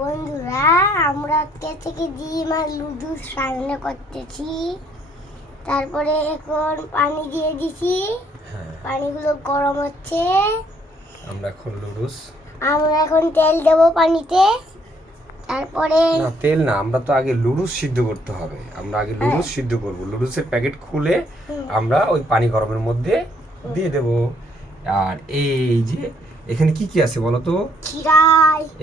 বন্ধুরা, আমরা আজকে থেকে ডিম আর লুডু রান্না করতেছি। তারপরে এখন পানি দিয়ে দিছি। পানিগুলো গরম হচ্ছে। আমরা এখন তেল দেব পানিতে। তারপরে না, তেল না, আমরা তো আগে লুডুস সিদ্ধ করতে হবে। আমরা আগে লুডুস সিদ্ধ করব। লুডুসের প্যাকেট খুলে আমরা ওই পানি গরমের মধ্যে দিয়ে দেব। আর এই যে এখানে কি কি আছে বলো তো?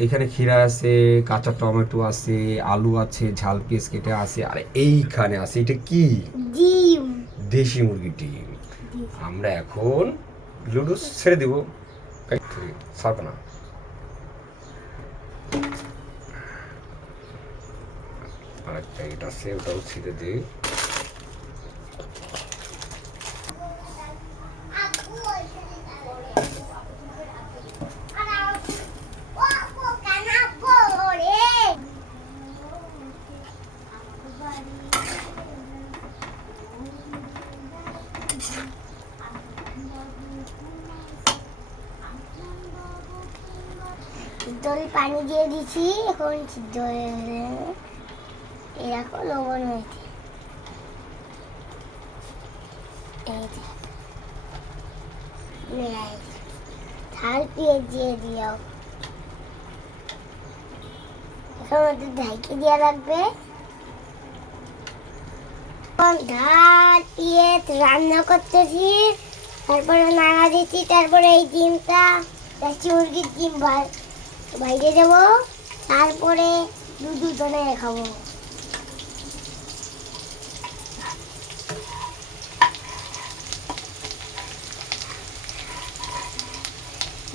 এখানে ক্ষীরা আছে, কাঁচা টমেটো আছে, আলু আছে, ঝাল পেঁয়াজ কেটে আছে, আর এইখানে আছে এটা কি? ডিম, দেশি মুরগির ডিম। আমরা এখন লুডুস ছেড়ে দিব। ছাড়বে না। আর প্যাকেট আছে, ওটাও ছিঁড়ে দিই। পানি দিয়ে দিছি, এখন সিদ্ধ হয়ে গেছে। এরকম লবণ হয়েছে। ঝাল পেঁয়াজ দিয়ে দিও। এখন ওটা ঢাকি দেওয়া লাগবে। ঝাল পেঁয়াজ রান্না করতেছি, তারপরে নাড়া দিচ্ছি। তারপরে এই ডিমটা, দেশি মুরগির ডিম বাইরে দেবো। তারপরে দুধ বানিয়ে খাবো।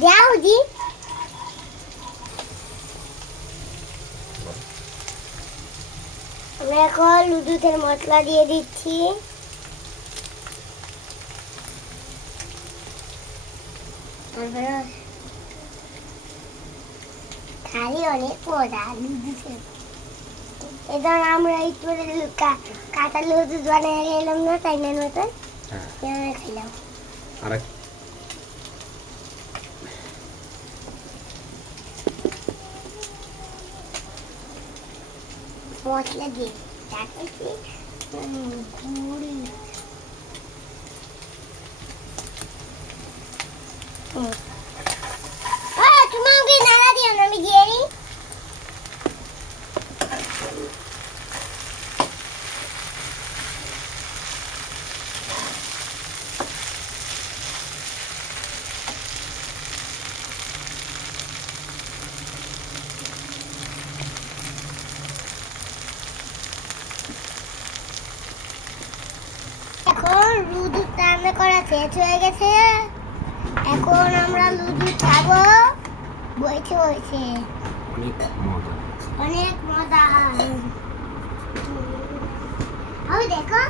যাও দি। আমরা এখন লুডুতের মশলা দিয়ে দিচ্ছি। খালি অনেক মজা লুডুতের। এবার আমরা একটু কাঁচা লুডু বানিয়ে গেলাম না, তাই না মতন খেলাম। মশলা দিয়ে তারপরে গুড়ি তোমাকে নাড়া দিও না, আমি দিয়ে দিই। এখন লুডু রান্না করা শেষ হয়ে গেছে। এখন আমরা লুডু খাবো। বইছে অনেক মজা। আমি দেখো।